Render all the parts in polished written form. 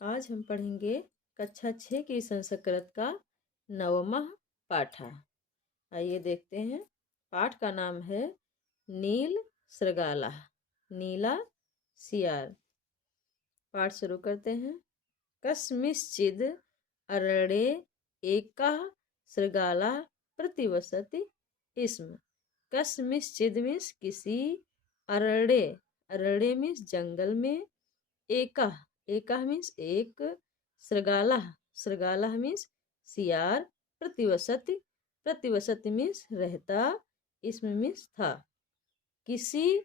आज हम पढ़ेंगे कक्षा 6 की संस्कृत का 9वां पाठ। आइए देखते हैं। पाठ का नाम है नील सृगाला, नीला सियार। पाठ शुरू करते हैं। कस्मिश्चिद अरण्ये एकः सृगाला प्रतिवसति स्म। कस्मिश्चिद मीन्स किसी, अरण्ये, अरण्य मीन्स जंगल में, एकः, एकः मीन्स एक, सृगाला, सृगाला मीन्स सियार, प्रतिवसति, प्रतिवसति मीन्स रहता, इसमें मीन्स था। किसी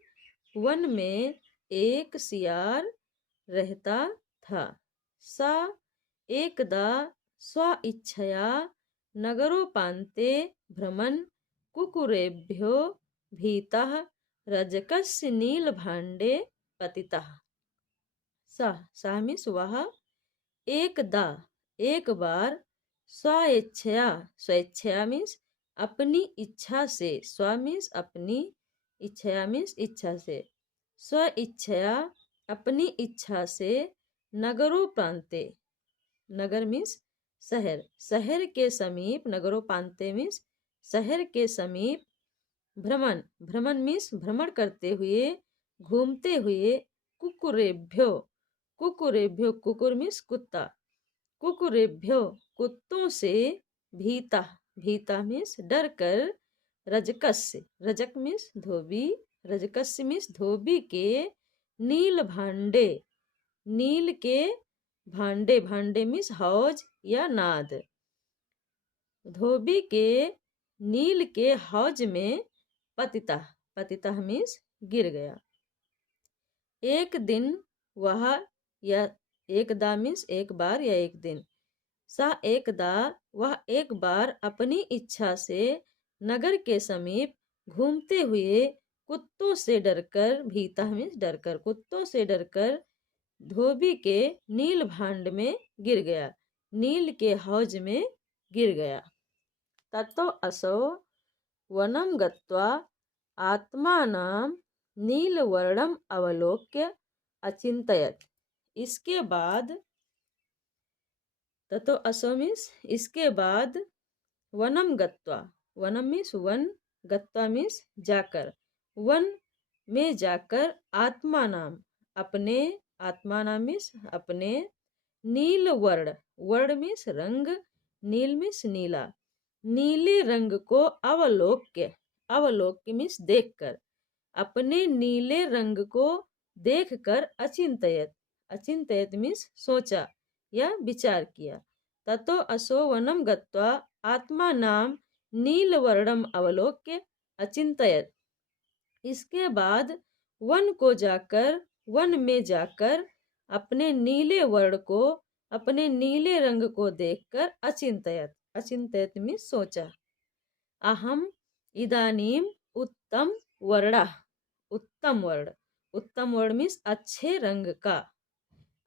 वन में एक सियार रहता था। सा एकदा स्व इच्छया नगरोपान्ते भ्रमन् कुकुरेभ्यो भीतः रजकस्य नीलभाण्डे पतितः। सह मीन्स वह, एकदा, एक बार, स्वेच्छया, स्वेच्छया मीन्स अपनी इच्छा से, स्व मीन्स अपनी, इच्छया मीन्स इच्छा से, स्व इच्छया अपनी इच्छा से, नगरोपान्ते, नगर मीन्स शहर, शहर के समीप, नगरोपान्ते मीन्स शहर के समीप, भ्रमण, भ्रमण मीन्स भ्रमण करते हुए, घूमते हुए, कुकुरेभ्यो, कुकुरेभ्यो, कुकुर मीन्स कुत्ता, कुकुरेभ्यो कुत्तों से, भीता, भीता मीन्स डर कर, रजकस्य, रजक मीन्स धोबी, रजकस्य मीन्स धोबी के, नील भांडे, नील के भांडे, भांडे मीन्स हौज या नाद, धोबी के नील के हौज में, पतिता, पतिता मीन्स गिर गया। एक दिन वह, या एकदा मीन्स एक बार या एक दिन, सा एकदा वह एक बार अपनी इच्छा से नगर के समीप घूमते हुए कुत्तों से डरकर, भीता मीन्स डरकर, कुत्तों से डरकर धोबी के नील भांड में गिर गया, नील के हौज में गिर गया। ततो असौ वनं गत्वा आत्मानं नीलवर्णम अवलोक्य अचिंतयत। इसके बाद, ततो असो मीन्स इसके बाद, वनम गत्वा, वनम मीन्स वन, गत्वा मीन्स जाकर, वन में जाकर, आत्मा नाम अपने, आत्मा नाम मीन्स अपने, नील वर्ण, वर्ण मीन्स रंग, नील मीन्स नीला, नीले रंग को अवलोक्य, अवलोक्य मीन्स देखकर, अपने नीले रंग को देखकर, अचिंतयत, अचिंतयत मीन्स सोचा या विचार किया। ततो असो वनम गत्वा आत्मा नाम नीलवर्णम अवलोक्य अचिंतयत। इसके बाद वन को जाकर, वन में जाकर अपने नीले वर्ण को, अपने नीले रंग को देखकर, अचिंतयत, अचिंतयत मीन्स सोचा। अहम इदानीम उत्तम वर्णा, उत्तम वर्ण, उत्तम वर्ण मीन्स अच्छे रंग का,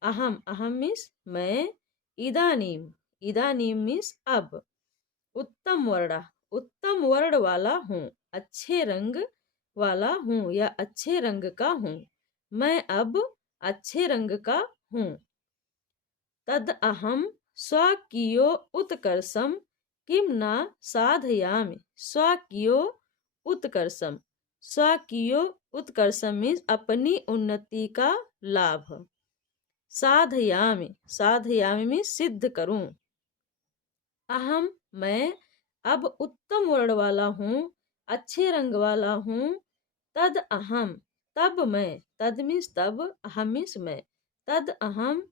अहम, अहम मीन्स मैं, इदानीम, इदानीम मीन्स अब, उत्तम वर्ण, उत्तम वर्ण वाला हूँ, अच्छे रंग वाला हूँ या अच्छे रंग का हूँ, मैं अब अच्छे रंग का हूँ। तद अहम स्वकीयो उत्कर्षम किम न साधयामि, स्वकीयो उत्कर्षम, स्वकीयो उत्कर्षम मीन्स अपनी उन्नति का लाभ, साधयामि, साधयामि मीन्स सिद्ध करूं, अहम मैं अब उत्तम वर्ण वाला हूँ, अच्छे रंग वाला हूँ, तद अहम तब मैं, तद मीन्स तब, अहम मीन्स मैं, तद अहम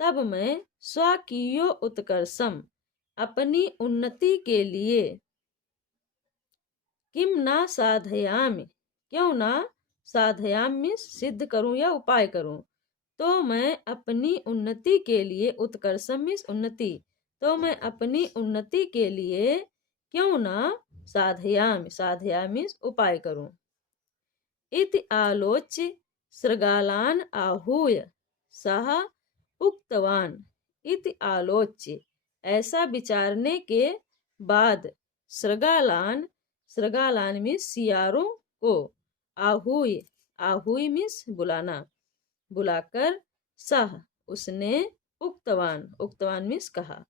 तब मैं, स्वकीयो उत्कर्षम अपनी उन्नति के लिए, किम ना साधयामि क्यों ना, साधयाम मीन्स सिद्ध करूं या उपाय करूं, तो मैं अपनी उन्नति के लिए, उत्कर्षम मीन्स उन्नति, तो मैं अपनी उन्नति के लिए क्यों ना, साधयामि, साधयामि मीन्स उपाय करूं। इति आलोच्य सृगालान आहूय सह उक्तवान। इति आलोच्य ऐसा विचारने के बाद, सृगालान, सृगालान मीन्स सियारों को, आहूय, आहूय मीन्स बुलाना, बुलाकर, सह उसने, उक्तवान, उक्तवान मीन्स कहा।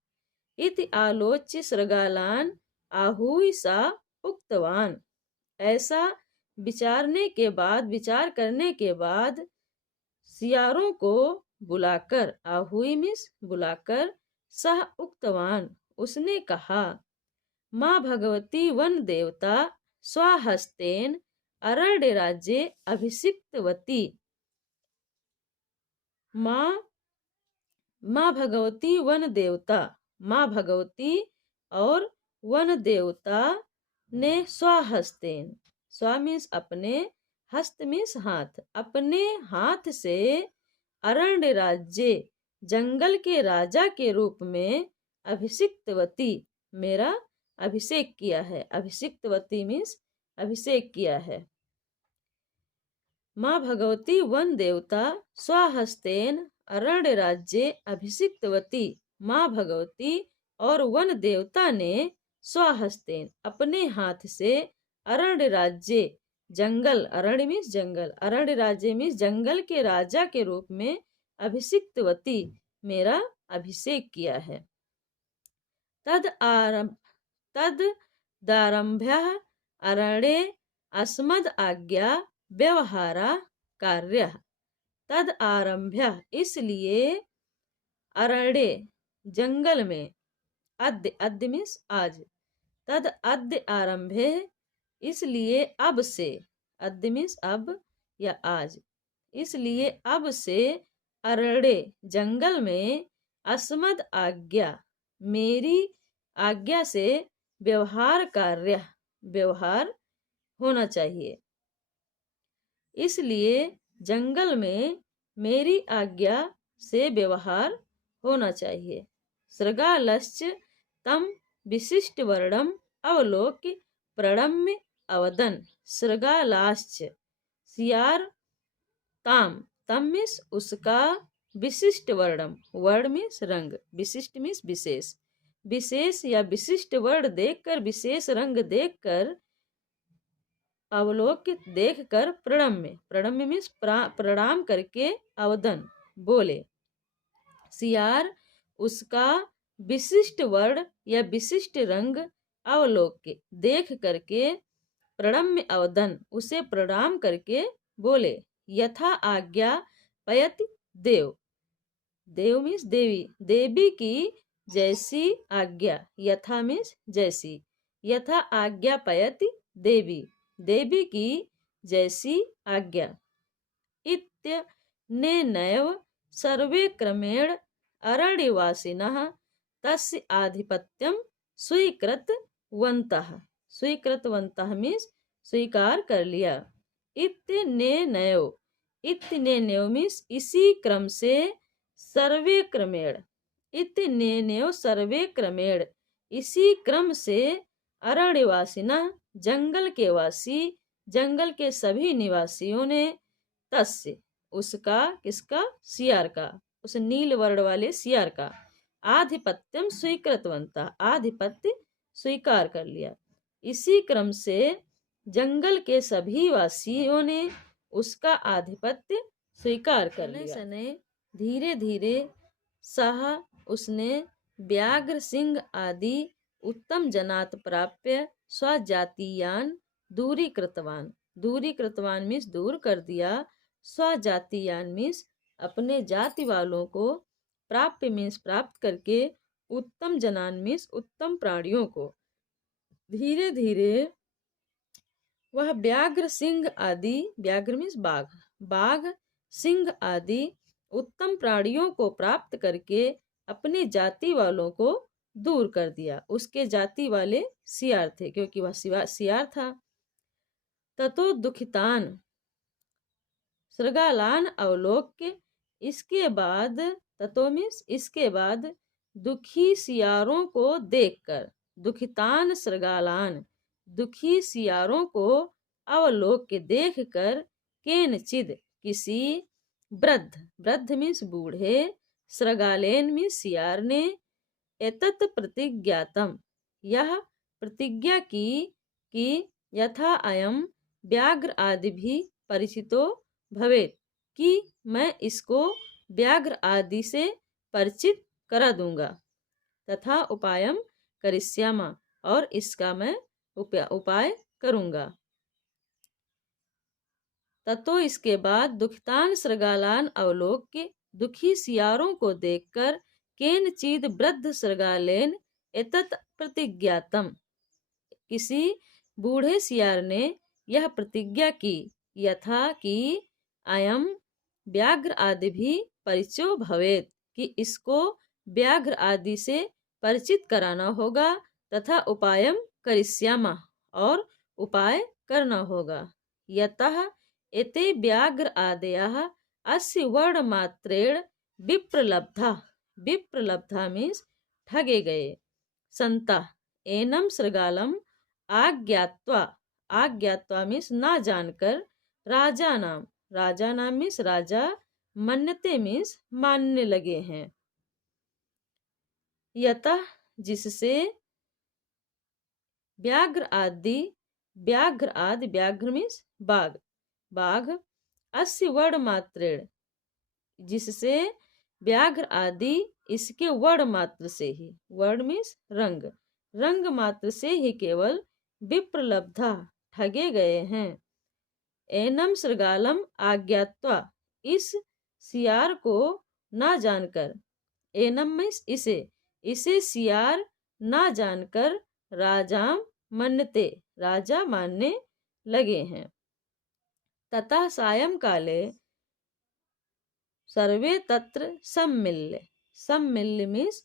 इति आलोच्य सृगालान आहूय सा उक्तवान, ऐसा विचार करने के बाद सियारों को बुलाकर, आहूई मीन्स बुलाकर, सह उक्तवान उसने कहा, माँ भगवती वन देवता स्वहस्तेन अरण्य राज्य अभिषिक्तवती। माँ भगवती वन देवता, माँ भगवती और वन देवता ने स्वहस्तेन, स्व मीन्स अपने, हस्त मीन्स हाथ, अपने हाथ से अरण्य राज्य जंगल के राजा के रूप में अभिषिक्तवती मेरा अभिषेक किया है। अभिषिक्तवती मीन्स अभिषेक किया है। माँ भगवती वन देवता स्वहस्तेन अरण्य राज्य अभिषिक्तवती, माँ भगवती और वन देवता ने स्वहस्तेन अपने हाथ से अरण्य राज्य जंगल, अरण्य मीन्स जंगल, अरण्य राज्य मीन्स जंगल के राजा के रूप में अभिषिक्तवती मेरा अभिषेक किया है। तद दारंभ्य अरण्ये अस्मद आज्ञा व्यवहारा कार्य। तद आरंभ्य इसलिए, अरण्य जंगल में, अद्य, अद्य मीन्स आज, तद अद्य आरंभे इसलिए अब से, अद्य मीन्स अब या आज, इसलिए अब से अरण्य जंगल में अस्मद आज्ञा मेरी आज्ञा से व्यवहार कार्य व्यवहार होना चाहिए। इसलिए जंगल में मेरी आज्ञा से व्यवहार होना चाहिए। सृगालश्च तम विशिष्ट वर्णम अवलोक्य प्रणम्य अवदन। सृगालाश्च सियार, ताम, तम मीन्स उसका, विशिष्ट वर्णम, वर्ण मीन्स रंग, विशिष्ट मीन्स विशेष, विशेष या विशिष्ट वर्ण देखकर, विशेष रंग देखकर, अवलोक्य देखकर, प्रणम्य, प्रणम्य मीन्स प्रणाम करके, अवदन बोले। सियार उसका विशिष्ट वर्ण या विशिष्ट रंग अवलोक्य देख करके, प्रणम्य अवदन उसे प्रणाम करके बोले। यथा आज्ञा पयति देव, देव मीन्स देवी, देवी की जैसी आज्ञा, यथा मीन्स जैसी, यथा आज्ञा पयति देवी, देवी की जैसी आज्ञा। इत्य ने नैव सर्वे क्रमेण अरण्यवासिनः तस्य आधिपत्यं स्वीकृतवन्तः। स्वीकृतवन्तः मीन्स स्वीकार कर लिया। इत्य ने नैव, इत्य ने नैव मीन्स इसी क्रम से, सर्वे क्रमेण, इत्य ने नैव सर्वे क्रमेण इसी क्रम से, अरण्यवासिनः जंगल के वासी, जंगल के सभी निवासियों ने, तस्य उसका, किसका, सियार का, उस नील वर्ण वाले सियार का, आधिपत्यम स्वीकृतवंता आधिपत्य स्वीकार कर लिया। इसी क्रम से जंगल के सभी वासियों ने उसका आधिपत्य स्वीकार कर लिया। सने धीरे धीरे सह उसने व्याघ्र सिंह आदि उत्तम जनात प्राप्य स्वजातीयान दूरीकृतवान, दूरीकृतवान मीन्स दूर कर दिया, स्वजातीयान मीन्स अपने जाति वालों को, प्राप्य मीन्स प्राप्त करके, उत्तम जनान मीन्स उत्तम प्राणियों को। धीरे धीरे वह व्याघ्र सिंह आदि, व्याघ्र मीन्स बाघ, बाघ सिंह आदि उत्तम प्राणियों को प्राप्त करके अपनी जाति वालों को दूर कर दिया। उसके जाति वाले सियार थे, क्योंकि वह सियार था। ततो दुखितान सृगालान अवलोक्य, इसके बाद, ततो मीन्स इसके बाद, दुखी सियारों को देखकर, दुखितान सृगालान दुखी सियारों को अवलोक्य देखकर, केनचिद किसी, वृद्ध, वृद्ध मीन्स बूढ़े, सृगालेन मीन्स सियार ने, एतत् प्रतिज्ञातम यह प्रतिज्ञा की कि यथा अयम व्याघ्र आदि भी परिचितो भवेत, कि मैं इसको व्याघ्र आदि से परिचित करा दूंगा। तथा उपायम करिष्यामा, और इसका मैं उपाय करूंगा। ततो इसके बाद दुखितान सृगालान अवलोक्य, दुखी सियारों को देखकर केनचिद वृद्ध सृगालेन एतत् प्रतिज्ञातम, किसी बूढ़े सियार ने यह प्रतिज्ञा की, यथा कि अयम व्याघ्र आदि भी परिचयो भवेत, कि इसको व्याघ्र आदि से परिचित कराना होगा। तथा उपायम करिष्यामा, और उपाय करना होगा। यतः एते व्याघ्र आदयः अस्य वर्णमात्रेण विप्रलब्धा, विप्रलब्धा मीन्स ठगे गए, संता एनम सृगालम आज्ञात्वा, आज्ञात्वा मीन्स ना जानकर, राजा नाम, राजा नाम मीन्स राजा, मन्यते मीन्स मानने लगे हैं। यतः जिससे, व्याघ्र आदि, व्याघ्र आदि, व्याघ्र मीन्स बाघ, बाघ, अस्य वर्ण मात्रेण, जिससे व्याघ्र आदि इसके वर्ण मात्र से ही, वर्ण मीन्स रंग, रंग मात्र से ही केवल विप्रलब्धा ठगे गए हैं। एनम सृगालम आज्ञात्वा, इस सियार को ना जानकर, एनम मीन्स इसे, इसे सियार ना जानकर, राजाम मन्यते, राजा मानने लगे हैं। तथा सायं काले सर्वे तत्र सम्मिल्य, सम्मिल्य मीन्स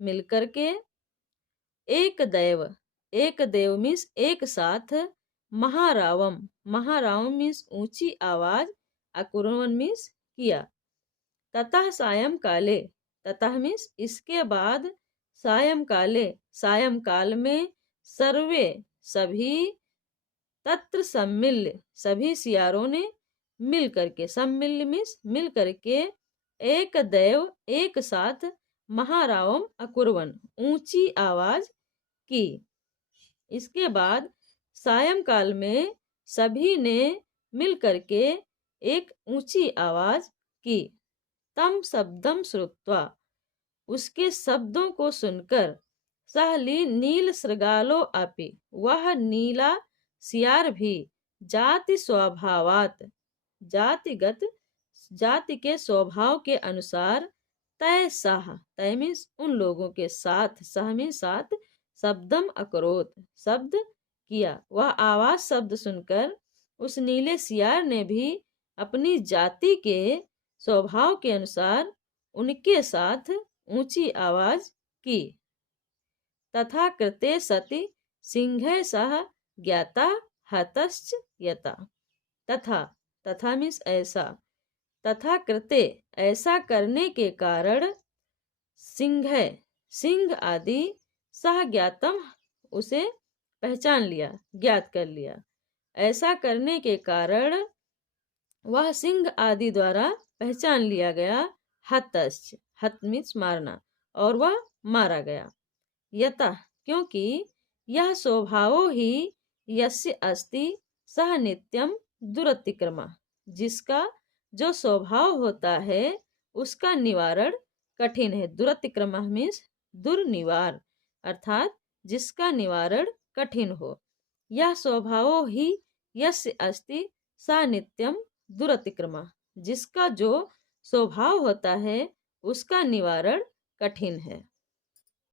मिलकर के, एक दैव, एक देव मीन्स एक साथ, महारावम, महारावम मीन्स ऊंची आवाज, अकुर्वन मीन्स किया। तथा सायं काले, तथा मीन्स इसके बाद, सायं काले, सायं काल में, सर्वे सभी, तत्र सम्मिल्य सभी सियारों ने मिल करके, सम्मिल्य मीन्स मिल करके, एक दैव एक साथ, महारावम अकुर्वन ऊंची आवाज की। इसके बाद सायंकाल में सभी ने मिल करके एक ऊंची आवाज की। तम शब्दम श्रुत्वा, उसके शब्दों को सुनकर, सहली नील सृगालो अपि, वह नीला सियार भी, जाति स्वभावात, जातिगत, जाति के स्वभाव के अनुसार, तय सह, तय मीन्स उन लोगों के साथ, सह मीन्स साथ, शब्दम अकरोत शब्द किया। वह आवाज शब्द सुनकर उस नीले सियार ने भी अपनी जाति के स्वभाव के अनुसार उनके साथ ऊंची आवाज की। तथा कृते सति सिंह सह ज्ञाता हतश्च यता, तथा, तथा मीन्स ऐसा, तथा कृते ऐसा करने के कारण, सिंह, सिंह आदि, सह ज्ञातम उसे पहचान लिया, ज्ञात कर लिया। ऐसा करने के कारण वह सिंह आदि द्वारा पहचान लिया गया, हतश्च, हत मीन्स मारना, और वह मारा गया। यतः क्योंकि यह स्वभावो ही यस्य अस्ति सह नित्यम दुरतिक्रमा, जिसका जो स्वभाव होता है उसका निवारण कठिन है। दुरतिक्रमा मीन्स दुर्निवार, अर्थात जिसका निवारण कठिन हो। यह स्वभावो ही यस्य अस्ति सा नित्यम दुरतिक्रमा, जिसका जो स्वभाव होता है उसका निवारण कठिन है।